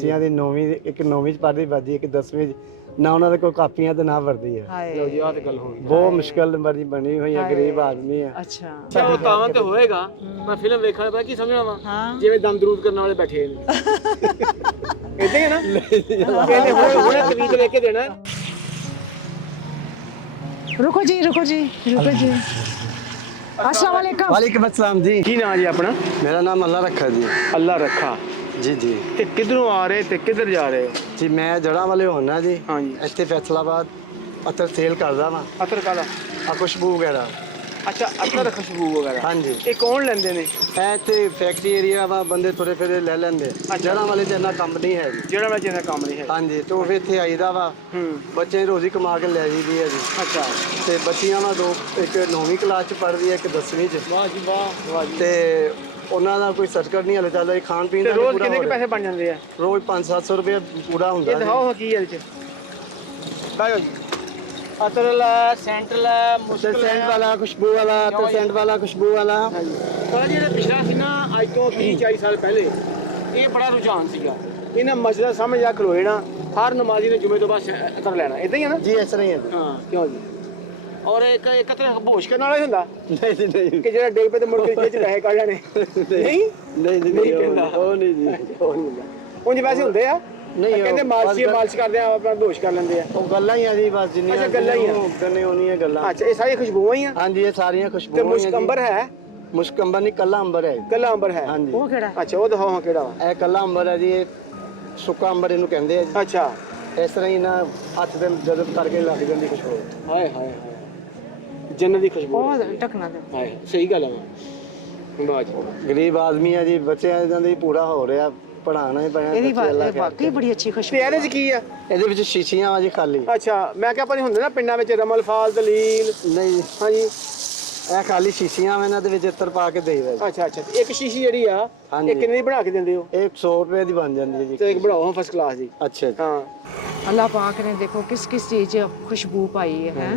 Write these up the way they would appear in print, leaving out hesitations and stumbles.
ਬੱਚਿਆਂ ਦੀ 9ਵੀਂ ਇੱਕ 9ਵੀਂ ਚ ਪੜ੍ਹਦੀ ਬਾਜੀ ਇੱਕ 10ਵੀਂ ਚ ਨਾ ਉਹਨਾਂ ਦੇ ਕੋਈ ਕਾਪੀਆਂ ਤੇ ਨਾ ਵਰਦੀ ਹੈ। ਲਓ ਜੀ ਆਹ ਤੇ ਗੱਲ ਹੋ ਗਈ। ਬਹੁਤ ਮੁਸ਼ਕਲ ਨੰਬਰ ਦੀ ਬਣੀ ਹੋਈ ਹੈ, ਗਰੀਬ ਆਦਮੀ ਹੈ। ਅੱਛਾ ਉਹ ਤਾਂ ਤੇ ਹੋਏਗਾ। ਮੈਂ ਫਿਲਮ ਵੇਖਣਾ ਪਿਆ ਕੀ ਸਮਝਣਾ ਵਾ ਜਿਵੇਂ ਦਮ ਦਰੂਦ ਕਰਨ ਵਾਲੇ ਬੈਠੇ ਨੇ ਇਦਾਂ ਹੀ ਹੈ ਨਾ ਕਹਿੰਦੇ ਹੁਣ ਤਵੀਤ ਲੈ ਕੇ ਦੇਣਾ। रुको जी अस्सलाम वालेकुम। वालेकुम अस्सलाम जी। ਕੀ ਨਾਂ ਜੀ ਆਪਣਾ? मेरा नाम अल्लाह रखा जी। ਅੱਲਾ ਰੱਖਾ। जी जी ਤੇ ਕਿੱਧਰੋਂ ਆ ਰਹੇ ਤੇ ਕਿੱਧਰ ਜਾ ਰਹੇ ਹੋ? ਜੀ ਮੈਂ ਜੜ੍ਹਾਂ ਵਾਲੇ ਹੋਣਾ ਜੀ। ਹਾਂਜੀ। ਇੱਥੇ ਫੈਸਲਾਬਾਦ ਅਤਰ ਸੇਲ ਕਰਦਾ ਵਾਂ, ਅਤਰ ਕਾਲਾ? ਆ ਖੁਸ਼ਬੂ ਵਗੈਰਾ। ਅੱਛਾ ਅਤਰ ਖੁਸ਼ਬੂ ਵਗੈਰਾ। ਹਾਂਜੀ। ਇਹ ਕੌਣ ਲੈਂਦੇ ਨੇ? ਇਹ ਇੱਥੇ ਫੈਕਟਰੀ ਏਰੀਆ ਵਾ, ਬੰਦੇ ਤੁਰੇ ਫਿਰੇ ਲੈ ਲੈਂਦੇ। ਜੜ੍ਹਾਂ ਵਾਲੇ ਤੇ ਇੰਨਾ ਕੰਮ ਨਹੀਂ ਹੈ ਜੀ। ਜਿਹੜਾ ਮੈਂ ਜਿਹਦਾ ਕੰਮ ਨਹੀਂ ਹੈ। ਹਾਂਜੀ ਤੇ ਉਹ ਫਿਰ ਇੱਥੇ ਆਈਦਾ ਵਾ, ਬੱਚੇ ਰੋਜ਼ੀ ਕਮਾ ਕੇ ਲੈ ਜੀਦੀ ਹੈ ਜੀ। ਅੱਛਾ ਤੇ ਬੱਚੀਆਂ ਵਾ ਦੋ, ਇੱਕ 9ਵੀਂ ਕਲਾਸ ਚ ਪੜ੍ਹਦੀ ਹੈ, ਇੱਕ 10ਵੀਂ ਚ। ਵਾਹ ਜੀ ਵਾਹ ਵਾਹ ਜੀ। ਤੇ ਉਹਨਾਂ ਦਾ ਕੋਈ ਸਰਕਟ ਨਹੀਂ ਹਲੇ ਚੱਲਦਾ, ਖਾਣ ਪੀਣ ਤੇ ਦਾ ਰੋਜ਼ ਪੂਰਾ ਕਿੰਨੇ ਹੋ ਕੁ ਰਿਹਾ। ਪੈਸੇ ਬਣ ਜਾਂਦੇ ਆ? ਰੋਜ਼ 500-700 ਰੁਪਏ ਪੂਰਾ ਹੁੰਦਾ ਇਹ ਜੀ। ਦਿਖਾਓ ਕੀ ਹੈ ਇਹ ਚ। ਬਾਇਓ ਜੀ ਅਤਰ ਲਾ ਸੈਂਟ ਲਾ ਮੁਸ਼ਕਲ ਸੈਂਟ ਵਾਲਾ, ਖੁਸ਼ਬੂ ਵਾਲਾ, ਤੇ ਸੈਂਟ ਵਾਲਾ, ਖੁਸ਼ਬੂ ਵਾਲਾ। ਪਰ ਜਿਹੜਾ ਪਿਛਲਾ ਸੀ ਨਾ ਅੱਜ ਤੋਂ 30-40 ਸਾਲ ਪਹਿਲੇ ਇਹ ਬੜਾ ਰੁਝਾਨ ਸੀਗਾ। ਇਹਨਾਂ ਮਸਲਾ ਸਮਝ ਆ ਖਲੋਏ ਨਾ, ਹਰ ਨਮਾਜ਼ੀ ਨੇ ਜੁਮੇ ਤੋਂ ਬਾਅਦ ਅਤਰ ਲੈਣਾ। ਇਦਾਂ ਹੀ ਹੈ ਨਾ ਜੀ ਇਸ ਤਰ੍ਹਾਂ ਹੀ ਹੈ ਜੀ। ਹਾਂ ਕਿਉਂ ਜੀ? ਔਰ ਇੱਕ ਅਤਰ ਹੋਸ਼ ਕਰਨ ਵਾਲਾ ਹੀ ਹੁੰਦਾ ਨਹੀਂ ਜੀ ਨਹੀਂ ਕਿ ਜਿਹੜਾ ਡੇਗ ਪੇ ਤੇ ਮੁੜ ਕੇ ਜੇਬ ਚ ਪੈਸੇ ਕੱਢ ਲੈਣੇ। ਨਹੀਂ ਨਹੀਂ ਉਹ ਨਹੀਂ ਜੀ, ਉਹ ਨਹੀਂ ਹੁੰਦਾ। ਉਂਝ ਵੈਸੇ ਹੁੰਦੇ ਆ ਨਹੀਂ ਕਹਿੰਦੇ ਮਾਲਸ਼ ਕਰਦੇ ਆ ਆਪਣਾ ਹੋਸ਼ ਕਰ ਲੈਂਦੇ ਆ। ਉਹ ਗੱਲਾਂ ਹੀ ਆ ਜੀ ਬਸ, ਜਿੰਨੀਆਂ ਅੱਛਾ, ਗੱਲਾਂ ਹੀ ਆ। ਗੰਨੇ ਹੋਣੀਆਂ ਗੱਲਾਂ। ਅੱਛਾ ਇਹ ਸਾਰੀਆਂ ਖੁਸ਼ਬੂਆਂ ਹੀ ਆ? ਹਾਂਜੀ ਇਹ ਸਾਰੀਆਂ ਤੇ ਖੁਸ਼ਬੂਆਂ ਮੁਸ਼ਕ ਅੰਬਰ ਹੈ? ਮੁਸ਼ਕ ਅੰਬਰ ਨਹੀਂ, ਕੱਲਾ ਅੰਬਰ ਹੈ। ਕੱਲਾ ਅੰਬਰ ਹੈ? ਹਾਂਜੀ। वो केड़ा? ਅੱਛਾ ਉਹ ਦਿਖਾਓ ਹਾਂ ਕਿਹੜਾ ਵਾ। ਇਹ ਕੱਲਾ ਅੰਬਰ ਹੈ ਜੀ, ਇਹ ਸੁੱਕਾ ਅੰਬਰ ਇਹਨੂੰ ਕਹਿੰਦੇ ਆ ਜੀ। ਅੱਛਾ ਇਸ ਤਰ੍ਹਾਂ ਹੀ ਨਾ ਹੱਥ ਦੇ ਜਜ਼ਬ ਕਰਕੇ ਲੱਗ ਜਾਂਦੀ ਖੁਸ਼ਬੂ। ਹਾਏ ਹਾਏ ਹਾਏ ਜੰਨਤ ਦੀ ਖੁਸ਼ਬੂ। ओ ढकना दे। ਹਾਏ ਸਹੀ ਗੱਲ ਆ ਵਾਹ ਜੀ। ਗਰੀਬ ਆਦਮੀ ਆ ਜੀ, ਬੱਚਿਆਂ ਇਹਨਾਂ ਦੀ ਪੂਰਾ ਹੋ ਰਿਹਾ, ਪੜਾਉਣਾ ਹੀ ਪੈਣਾ। ਇਹਦੀ ਬੱਚੇ ਅੱਲਾ ਵਾਕਈ ਬੜੀ ਅੱਛੀ ਤੇ ਖੁਸ਼ਬੂ। ਇਹਦੇ ਚ ਕੀ ਆ? ਇਹਦੇ ਵਿੱਚ ਸ਼ੀਸ਼ੀਆਂ ਆ ਜੀ ਖਾਲੀ। ਅੱਛਾ ਮੈਂ ਕਿਹਾ ਭਾਜੀ ਹੁੰਦੇ ਨਾ ਪਿੰਡਾਂ ਵਿੱਚ ਰਮਲ ਫਾਲ ਦਲੀਲ। ਨਹੀਂ ਹਾਂਜੀ ਇਹ ਖਾਲੀ ਸ਼ੀਸ਼ੀਆਂ ਵਾ, ਇਹਨਾਂ ਦੇ ਵਿੱਚ ਇੱਤਰ ਪਾ ਕੇ ਦੇਈਦਾ ਜੀ। ਅੱਛਾ ਅੱਛਾ ਤੇ ਇੱਕ ਸ਼ੀਸ਼ੀ ਜਿਹੜੀ ਆ ਹਾਂਜੀ। ਇਹ ਕਿੰਨੇ ਦੀ ਬਣਾ ਕੇ ਦਿੰਦੇ ਹੋ? ਇਹ 100 ਰੁਪਏ ਦੀ ਬਣ ਜਾਂਦੀ ਹੈ ਜੀ। ਤੇ ਇੱਕ ਬਣਾਓ ਹਾਂ ਫਸਟ ਕਲਾਸ ਦੀ। ਅੱਛਾ ਜੀ। ਹਾਂ अल्लाह पाक ने देखो किस किस चीज खुशबू पाई है हैं?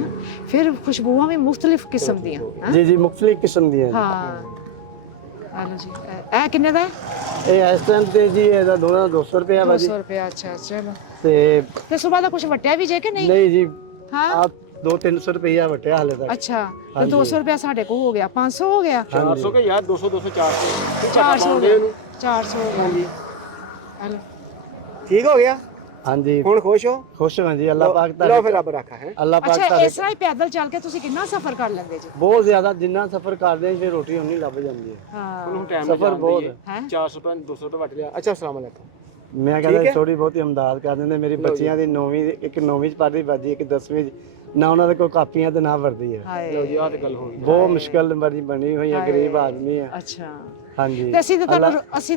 फिर खुशबुआं भी मुख्तलिफ किस्म दी हैं। ਜੀ ਜੀ ਮੁxtਲਿਫ ਕਿਸਮ ਦੀਆਂ ਜੀ। हाँ हेलो जी ए किन्ने दा है? ਇਹ ਇਸ ਟਾਈਮ ਤੇ ਜੀ ਇਹਦਾ ਦੋਨਾਂ 200 ਰੁਪਏ ਵਾ ਜੀ। 200 रुपया। अच्छा चलो ਤੇ सुबह का कुछ वटिया भी जे कि नहीं? ਨਹੀਂ ਜੀ हाँ ਆਪ 200-300 ਰੁਪਇਆ ਵਟਿਆ ਹਾਲੇ ਤੱਕ। अच्छा तो 200 रुपया साढ़े को हो गया, 500 हो गया, 400 ਕੇ ਯਾਰ 200 200 400 400 हो गया, 400 हो गया। हेलो ਠੀਕ ਹੋ ਗਿਆ? ਹਾਂਜੀ ਹੁਣ ਖੁਸ਼ ਹੋ? ਖੁਸ਼ ਹਾਂ ਜੀ, ਅੱਲਾਹ ਪਾਕ ਲਓ ਫਿਰ ਰੱਬ ਰੱਖਾ ਹੈ। ਅੱਲਾਹ ਪਾਕ अच्छा ਤੁਹਾਡੇ इस तरह ही पैदल चल के तुसी कितना सफर कर लेंदे जी? ਬਹੁਤ ਜ਼ਿਆਦਾ, ਜਿੰਨਾ ਸਫ਼ਰ ਕਰਦੇ ਹਾਂ ਫਿਰ ਰੋਟੀ ਉਨੀ ਲੱਭ ਜਾਂਦੀ ਹੈ। हाँ ਹੁਣ ਟਾਈਮ ਸਫ਼ਰ ਬਹੁਤ ਹੈ। हैं 400 ਰੁਪਏ 200 ਰੁਪਏ ਵਟ ਲਿਆ। ਅੱਛਾ ਅਸਲਾਮ ਅਲੈਕੁਮ। ਮੈਂ ਕਹਿੰਦਾ ਥੋੜੀ ਬਹੁਤੀ ਇਮਦਾਦ ਕਰ ਦਿੰਦੇ। ਮੇਰੀ ਬੱਚੀਆਂ ਦੀ 9ਵੀਂ ਇੱਕ 9ਵੀਂ ਚ ਪੜ੍ਹਦੀ ਬਾਜੀ, ਇੱਕ 10ਵੀਂ ਚ ਨਾ ਉਹਨਾਂ ਦੇ ਕੋਈ ਕਾਪੀਆਂ ਤੇ ਨਾ ਵਰਦੀ ਹੈ। ਲਓ ਜੀ ਆਹ ਤੇ ਗੱਲ ਹੋ ਗਈ। ਬਹੁਤ ਮੁਸ਼ਕਲ ਨੰਬਰ ਦੀ ਬਣੀ ਹੋਈ ਹੈ, ਗਰੀਬ ਆਦਮੀ ਹੈ। अच्छा ਹਾਂਜੀ ਤੇ ਅਸੀਂ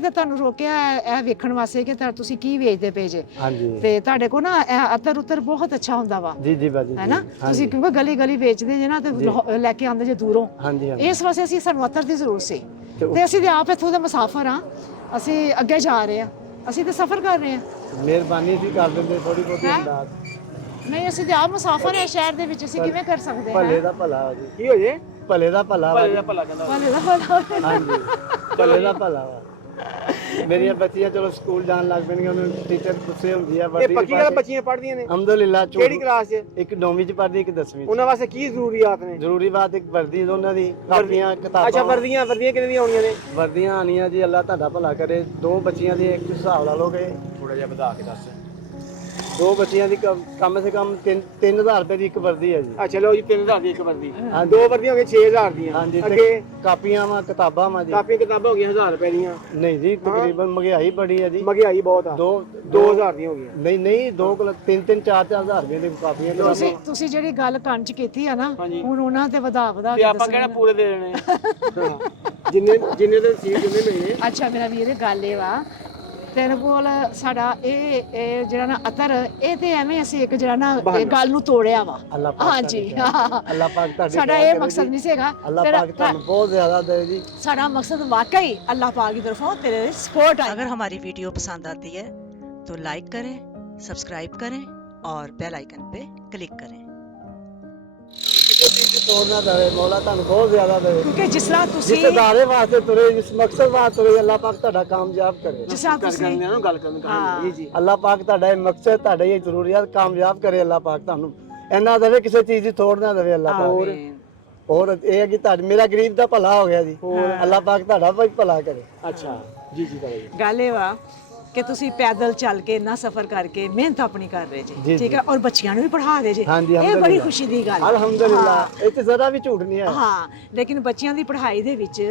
ਤਾਂ ਤੁਹਾਨੂੰ ਰੋਕਿਆ ਇਹ ਵੇਖਣ ਵਾਸਤੇ ਕਿ ਤੁਸੀਂ ਕੀ ਵੇਚਦੇ ਪਏ ਜੇ। ਹਾਂਜੀ ਤੇ ਤੁਹਾਡੇ ਕੋ ਨਾ ਇਹ ਅਤਰ ਉਤਰ ਬਹੁਤ ਅੱਛਾ ਹੁੰਦਾ ਵਾ, ਜੀ ਜੀ ਬਾਜੀ ਹੈ ਨਾ? ਤੁਸੀਂ ਕਿਉਂਕਿ ਗਲੀ ਗਲੀ ਵੇਚਦੇ ਜੇ ਨਾ ਤੇ ਲੈ ਕੇ ਆਉਂਦੇ ਜੇ ਦੂਰੋਂ। ਹਾਂਜੀ ਹਾਂਜੀ ਇਸ ਵਾਸਤੇ ਅਸੀਂ ਸਾਨੂੰ ਅਤਰ ਦੀ ਜ਼ਰੂਰਤ ਸੀ ਤੇ ਅਸੀਂ ਤੇ ਆਪ ਇੱਥੋਂ ਦੇ ਮੁਸਾਫਰ ਆ, ਅਸੀਂ ਅੱਗੇ ਜਾ ਰਹੇ ਆ, ਅਸੀਂ ਤੇ ਸਫ਼ਰ ਕਰ ਰਹੇ ਆ। ਮਿਹਰਬਾਨੀ ਸੀ ਕਰ ਦਿੰਦੇ ਥੋੜੀ ਬਹੁਤੀ ਇਮਦਾਦ। ਨਹੀਂ ਅਸੀਂ ਤੇ ਆਪ ਮੁਸਾਫਰ ਆ ਸ਼ਹਿਰ ਦੇ ਵਿੱਚ, ਅਸੀਂ ਕਿਵੇਂ ਕਰ ਸਕਦੇ ਹਾਂ? ਭਲੇ ਦਾ ਭਲਾ ਜੀ, ਕੀ ਹੋ ਜੇ? ਭਲੇ ਦਾ ਭਲਾ ਵਾ ਭਲੇ ਜੀ। ਦਾ ਭਲਾ ਕਹਿੰਦਾ। ਭਲੇ ਦਾ ਭਲਾ। ਹਾਂਜੀ ਭਲੇ ਦਾ ਭਲਾ ਵਾ। ਮੇਰੀਆਂ ਬੱਚੀਆਂ ਚਲੋ ਸਕੂਲ ਜਾਣ ਲੱਗ ਪੈਣਗੀਆਂ, ਉਹਨਾਂ ਟੀਚਰ ਗੁੱਸੇ ਹੁੰਦੀ ਆ ਇਹ ਵਰਦੀ ਪੱਕੀ ਗੱਲ ਬੱਚੀਆਂ ਪੜ੍ਹਦੀਆਂ ਨੇ? ਅਲਹਮਦੁਲਿਲਾ। ਕਿਹੜੀ ਕਲਾਸ 'ਚ? ਇੱਕ 9ਵੀਂ ਚ ਪੜ੍ਹਦੀ, ਇੱਕ 10ਵੀਂ ਚ। ਉਹਨਾਂ ਵਾਸਤੇ ਕੀ ਜ਼ਰੂਰੀਆਤ ਨੇ? ਜ਼ਰੂਰੀ ਬਾਤ ਇੱਕ ਵਰਦੀ ਉਹਨਾਂ ਦੀ, ਕਾਪੀਆਂ ਅੱਛਾ ਕਿਤਾਬਾਂ। ਵਰਦੀਆਂ ਕਿੰਨੇ ਦੀਆਂ ਆਉਣੀਆਂ ਨੇ? ਵਰਦੀਆਂ ਆਣੀਆਂ ਜੀ, ਅੱਲਾਹ ਤੁਹਾਡਾ ਭਲਾ ਕਰੇ। ਦੋ ਬੱਚੀਆਂ ਦੀ ਇੱਕ ਹਿਸਾਬ ਲਾ ਲੋਗੇ, ਥੋੜਾ ਜਿਹਾ ਵਧਾ ਕੇ ਦੱਸ। ਦੋ ਬੱਚੀਆਂ ਦੀ ਕਮ ਸੇ ਕਮ 3000 ਰੁਪਏ ਦੀ ਇੱਕ ਵਰਦੀ ਹੈ ਜੀ। ਅੱਛਾ ਲਓ ਜੀ 3000 ਦੀ ਇੱਕ ਵਰਦੀ। ਦੋ ਵਰਦੀਆਂ ਹੋ ਗਈਆਂ 6000 ਦੀਆਂ। ਹਾਂਜੀ ਅੱਗੇ ਤੇ ਕਾਪੀਆਂ ਵਾ, ਕਿਤਾਬਾਂ ਵਾ ਜੀ। ਕਾਪੀਆਂ ਕਿਤਾਬਾਂ ਹੋ ਗਈਆਂ 1000 ਰੁਪਏ ਦੀਆਂ। ਨਹੀਂ ਜੀ ਤਕਰੀਬਨ ਮਹਿੰਗਾਈ ਬੜੀ ਹੈ ਜੀ। ਮਹਿੰਗਾਈ ਬਹੁਤ ਆ। 2000 ਦੀਆਂ ਹੋ ਗਈਆਂ। ਨਹੀਂ 3-3 4-4 ਰੁਪਏ ਦੀ ਕਾਪੀਆਂ ਕਿਤਾਬਾਂ। ਤੁਸੀਂ ਜਿਹੜੀ ਗੱਲ ਕੰਨ ਚ ਕੀਤੀ ਆ ਨਾ, ਹਾਂਜੀ। ਹੁਣ ਉਹਨਾਂ ਤੇ ਵਧਾ ਤੇ ਆਪਾਂ ਕਿਹੜਾ ਪੂਰੇ ਦੇ ਦੇਣੇ ਜਿੰਨੇ ਦੇ ਸੀ ਜਿੰਨੇ ਮਿਲਨੇ। ਅੱਛਾ ਮੇਰਾ ਵੀਰ ਗੱਲ ਇਹ ਵਾ, ਤੇਰੇ ਕੋਲ ਸਾਡਾ ਇਹ ਜਿਹੜਾ ਨਾ ਅਤਰ, ਇਹ ਤੇ ਐਵੇਂ ਅਸੀਂ ਇੱਕ ਜਿਹੜਾ ਨਾ ਇਹ ਗੱਲ ਨੂੰ ਤੋੜਿਆ ਵਾ। ਅੱਲਾਹ ਪਾਕ ਹਾਂਜੀ ਅੱਲਾਹ ਪਾਕ ਤੁਹਾਡੀ ਸਾਡਾ ਇਹ ਮਕਸਦ ਨਹੀਂ ਸੀਗਾ। ਅੱਲਾਹ पाक ਤੁਹਾਨੂੰ बहुत ज्यादा दे जी। सारा मकसद वाकई अल्लाह पाक की तरफों तेरे सपोर्ट है। अगर हमारी वीडियो पसंद आती है तो लाइक करें, सब्सक्राइब करें और बेल आइकन पे क्लिक करें। ਚੀਜ਼ ਤੋੜਨਾ ਦੇਵੇ, ਮੌਲਾ ਤੁਹਾਨੂੰ ਬਹੁਤ ਜ਼ਿਆਦਾ ਦੇਵੇ। ਕਿਉਂਕਿ ਜਿਸ ਤਰ੍ਹਾਂ ਜਿਸ ਤੁਸੀਂ ਅਦਾਰੇ ਵਾਸਤੇ ਤੁਰੇ, ਜਿਸ ਮਕਸਦ ਵਾਸਤੇ ਤੁਰੇ, ਅੱਲਾਹ ਪਾਕ ਤੁਹਾਡਾ ਕਾਮਯਾਬ ਕਰੇ। ਜਿਸ ਤਰ੍ਹਾਂ ਤੁਸੀਂ ਗੱਲ ਕਰਨ ਜੀ ਜੀ ਅੱਲਾਹ ਪਾਕ ਤੁਹਾਡਾ ਇਹ ਮਕਸਦ, ਤੁਹਾਡੀ ਇਹ ਜ਼ਰੂਰੀਅਤ ਕਾਮਯਾਬ ਕਰੇ। ਅੱਲਾਹ ਪਾਕ ਤੁਹਾਨੂੰ ਇੰਨਾ ਦੇਵੇ, ਕਿਸੇ ਚੀਜ਼ ਦੀ ਤੋੜ ਨਾ ਦੇਵੇ ਅੱਲਾਹ ਪਾਕ। ਹੋਰ ਇਹ ਹੈ ਕਿ ਤੁਹਾਡਾ ਮੇਰਾ ਗਰੀਬ ਦਾ ਭਲਾ ਹੋ ਗਿਆ ਜੀ, ਅੱਲਾਹ ਪਾਕ ਤੁਹਾਡਾ ਵੀ ਭਲਾ ਕਰੇ। ਅੱਛਾ ਜੀ ਜੀ ਬਾਬਾ ਜੀ। ਗੱਲ ਇਹ ਵਾ ਕਿ ਤੁਸੀਂ ਪੈਦਲ ਚੱਲ ਕੇ ਇੰਨਾ ਸਫ਼ਰ ਕਰਕੇ ਮਿਹਨਤ ਆਪਣੀ ਕਰ ਰਹੇ ਜੀ, ਠੀਕ ਹੈ, ਔਰ ਬੱਚਿਆਂ ਨੂੰ ਵੀ ਪੜ੍ਹਾ ਰਹੇ ਜੀ। ਹਾਂਜੀ, ਇਹ ਬੜੀ ਅਲਹਮਦੁਲਿਲਾ। ਖੁਸ਼ੀ ਦੀ ਗੱਲ ਹੈ। ਅਲਹਮਦੁਲਿਲਾ, ਇਹ ਤੇ ਜ਼ਰਾ ਵੀ ਝੂਠ ਨਹੀਂ ਹੈ। ਹਾਂ, ਲੇਕਿਨ ਬੱਚਿਆਂ ਦੀ ਪੜ੍ਹਾਈ ਦੇ ਵਿੱਚ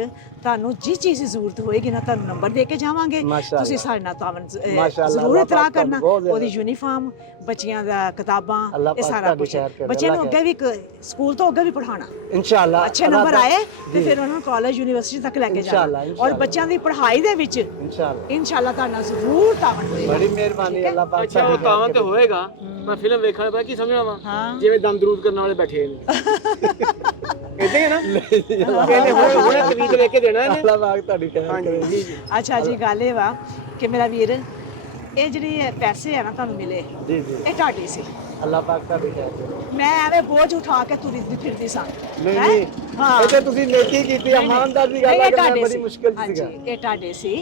ਤੁਹਾਨੂੰ ਜਿਸ ਚੀਜ਼ ਦੀ ਜ਼ਰੂਰਤ ਹੋਏਗੀ ਨਾ, ਤੁਹਾਨੂੰ ਨੰਬਰ ਦੇ ਕੇ ਜਾਵਾਂਗੇ। ਮਾਸ਼ਾਅੱਲਾ। ਤੁਸੀਂ ਸਾਡੇ ਨਾਲ ਤਾਵਨ ਮਾਸ਼ਾਅੱਲਾ, ਜ਼ਰੂਰ ਅੱਲਾਹ ਇਤਲਾਹ ਪਾਕ ਤੁਹਾਨੂੰ ਕਰਨਾ। ਬਹੁਤ ਜ਼ਿਆਦਾ ਉਹਦੀ ਯੂਨੀਫਾਰਮ, ਬੱਚਿਆਂ ਦਾ ਕਿਤਾਬਾਂ, ਅੱਲਾਹ ਇਹ ਪਾਕ ਸਾਰਾ ਤੁਹਾਡੀ ਕੁਝ ਖੈਰ ਕਰੇ, ਬੱਚਿਆਂ ਨੂੰ ਅੱਲਾਹ ਅੱਗੇ ਵੀ ਸਕੂਲ ਤੋਂ ਅੱਗੇ ਵੀ ਪੜ੍ਹਾਉਣਾ। ਇਨਸ਼ਾਅੱਲਾ ਅੱਛੇ ਨੰਬਰ ਆਏ ਤੇ ਫਿਰ ਉਹਨਾਂ ਨੂੰ ਕਾਲਜ ਯੂਨੀਵਰਸਿਟੀ ਤੱਕ ਲੈ ਕੇ ਇਨਸ਼ਾਅੱਲਾ, ਜਾਣਾ। ਔਰ ਇਨਸ਼ਾਅੱਲਾ। ਬੱਚਿਆਂ ਦੀ ਪੜ੍ਹਾਈ ਦੇ ਵਿੱਚ ਇਨਸ਼ਾਅੱਲਾ ਇਨਸ਼ਾਅੱਲਾ ਤੁਹਾਡਾ ਜ਼ਰੂਰ ਤਾਵਨ ਹੋਏਗਾ। ਬੜੀ ਮਿਹਰਬਾਨੀ ਅੱਲਾਹ ਪਾਕ ਅੱਛਾ, ਉਹ ਤਾਵਾਂ ਤੇ ਹੋਏਗਾ। ਮੈਂ ਫਿਲਮ ਵੇਖਣ ਪਿਆ, ਕੀ ਸਮਝਣਾ ਵਾ, ਹਾਂ। ਜਿਵੇਂ ਦਮ ਦਰੂਦ ਕਰਨ ਵਾਲੇ ਬੈਠੇ ਨੇ ਇਦਾਂ ਹੀ ਹੈ ਨਾ। ਕਹਿੰਦੇ ਹੁਣ ਤਵੀਤ ਵੇਖ ਕੇ ਦੇਣਾ ਇਹਨੇ। ਅੱਲਾਹ ਪਾਕ ਤੁਹਾਡੀ ਖੈਰ ਕਰੇ। ਜੀ ਜੀ ਅੱਛਾ ਜੀ, ਗੱਲ ਇਹ ਵਾ ਕਿ ਮੇਰਾ ਵੀਰ, ਇਹ ਜਿਹੜੇ ਪੈਸੇ ਆ ਨਾ ਤੁਹਾਨੂੰ ਮਿਲੇ, ਜੀ ਜੀ ਇਹ ਤੁਹਾਡੇ ਸੀ। ਅੱਲਾਹ ਪਾਕ ਤੁਹਾਡੀ ਖੈਰ ਕਰੇ। ਮੈਂ ਐਵੇਂ ਬੋਝ ਉਠਾ ਕੇ ਤੁਰੀ ਫਿਰਦੀ ਸਾਂ। ਨਹੀਂ ਹੈਂ? ਨਹੀਂ, ਹਾਂ। ਇਹ ਤੇ ਤੁਸੀਂ ਨੇਕੀ ਕੀਤੀ, ਇਮਾਨਦਾਰ ਦੀ ਗੱਲ ਨਹੀਂ, ਹੈ ਇਹ ਕਿ ਮੈਂ ਤੁਹਾਡੇ ਬੜੀ ਸੀ। ਮੁਸ਼ਕਿਲ ਚ ਸੀਗਾ। ਹਾਂਜੀ, ਇਹ ਤੁਹਾਡੇ ਸੀ।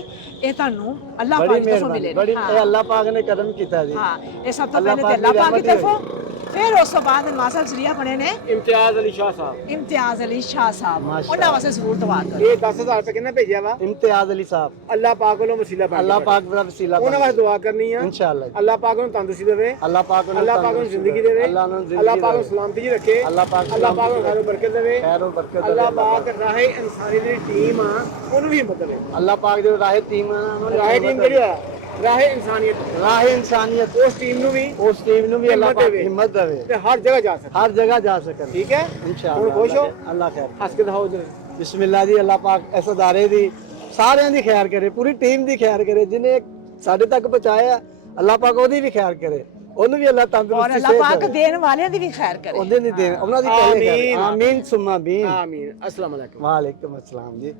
ਇਹ ਤੁਹਾਨੂੰ ਅੱਲਾਹ ਬੜੀ ਪਾਕ ਦੀ ਤਰਫੋਂ ਮਿਹਰਬਾਨੀ, ਮਿਲੇ ਬੜੀ ਹਾਂ। ਇਹ ਅੱਲਾਹ ਪਾਕ ਨੇ ਕਰਮ ਕੀਤਾ ਜੀ। ਹਾਂ, ਇਹ ਸਭ ਤੋਂ ਅੱਲਾਹ ਪਹਿਲੇ ਤੇ ਪਾਕ ਅੱਲਾਹ ਦੀ ਪਾਕ ਦੀ ਰਹਿਮਤ ਹੀ ਤਰਫੋਂ, ਫਿਰ ਉਸ ਤੋਂ ਬਾਅਦ ਨਵਾਜ਼ਲ ਜ਼ਰੀਆ ਬਣੇ ਨੇ ਇਮਤਿਆਜ਼ ਅਲੀ ਸ਼ਾਹ ਸਾਹਿਬ। ਇਮਤਿਆਜ਼ ਅਲੀ ਸ਼ਾਹ ਸਾਹਿਬ। ਮਾਸ਼ਾ ਉਹਨਾਂ ਵਾਸਤੇ ਜ਼ਰੂਰ ਦੁਆ ਕਰੋ। ਇਹ 10,000 ਰੁਪਏ ਕਿੰਨੇ ਭੇਜਿਆ ਵਾ? ਇਮਤਿਆਜ਼ ਅਲੀ ਸਾਹਿਬ, ਅੱਲਾਹ ਪਾਕ ਵੱਲੋਂ ਵਸੀਲਾ ਬਣ ਅੱਲਾਹ ਗਿਆ। ਪਾਕ ਦਾ ਵਸੀਲਾ ਉਹਨਾਂ ਵਾਸਤੇ ਦੁਆ ਕਰਨੀ ਆ। ਇਨਸ਼ਾਅੱਲਾ ਜੀ। ਅੱਲਾਹ ਪਾਕ ਨੂੰ ਤੰਦਰੁਸਤੀ ਦੇਵੇ, ਅੱਲਾਹ ਪਾਕ ਨੂੰ ਅੱਲਾਹ ਪਾਕ ਨੂੰ ਜ਼ਿੰਦਗੀ ਦੇਵੇ, ਅੱਲਾਹ ਨੂੰ ਜ਼ਿੰਦਗੀ ਅੱਲਾਹ ਪਾਕ ਨੂੰ ਦੇਵੇ। ਸਲਾਮਤੀ ਜੀ ਰੱਖੇ, ਅੱਲਾਹ ਪਾਕ ਅੱਲਾਹ ਪਾਕ ਨੂੰ ਖੈਰ ਬਰਕਤ ਦੇਵੇ, ਖੈਰ ਔਰ ਬਰਕਤ ਦੇਵੇ। ਅੱਲਾਹ ਪਾਕ ਰਾਹੇ ਇਨਸਾਨੀ ਦੀ ਟੀਮ ਆ ਉਹਨੂੰ ਵੀ ਹਿੰਮਤ ਦੇਵੇ। ਅੱਲਾਹ ਪਾਕ ਜੋ ਰਾਹੇ ਟੀਮ ਹੈ ਨਾ, ਉਹਨੂੰ ਰਾਹੇ ਟੀਮ ਜਿਹੜੀ ਆ, ਰਾਹੇ ਇਨਸਾਨੀਅਤ, ਰਾਹੇ ਇਨਸਾਨੀਅਤ, ਉਸ ਟੀਮ ਨੂੰ ਵੀ ਉਸ ਟੀਮ ਨੂੰ ਵੀ ਅੱਲਾਹ ਹਿੰਮਤ ਪਾਕ ਦੇਵੇ। ਹਿੰਮਤ ਦੇਵੇ, ਤੇ ਹਰ ਜਗ੍ਹਾ ਜਾ ਸਕੇ। ਹਰ ਜਗ੍ਹਾ ਜਾ ਸਕਣ। ਠੀਕ ਹੈ, ਇਨਸ਼ਾਅੱਲਾ। ਹੁਣ ਖੁਸ਼ ਹੋ? ਅੱਲਾਹ ਖੈਰ। ਹੱਸ ਕੇ ਦਿਖਾਓ ਜਰਾ। ਬਿਸਮਿਲ੍ਲਾ ਜੀ। ਅੱਲਾਹ ਪਾਕ ਇਸ ਅਦਾਰੇ ਦੀ ਸਾਰਿਆਂ ਦੀ ਖੈਰ ਕਰੇ, ਪੂਰੀ ਟੀਮ ਦੀ ਖੈਰ ਕਰੇ, ਜਿਹਨੇ ਸਾਡੇ ਤੱਕ ਪਹੁੰਚਾਇਆ। ਅੱਲਾਹ ਪਾਕ ਉਹਦੀ ਵੀ ਖੈਰ ਕਰੇ, ਉਹਨੂੰ ਵੀ ਅੱਲਾਹ ਔਰ ਤੰਦਰੁਸਤੀ ਅੱਲਾਹ ਪਾਕ ਦੇਣ ਵਾਲਿਆਂ ਦੀ ਵੀ ਖੈਰ ਕਰੇ। ਉਹਦੇ ਦੀ ਦੇਣ, ਉਹਨਾਂ ਦੀ ਪਹਿਲੇ ਆਮੀਨ। ਆਮੀਨ ਸੁਮਾ ਆਮੀਨ। ਆਮੀਨ। अस्सलाम वालेकुम। ਵਾਲੇਕੁਮ अस्सलाम ਜੀ।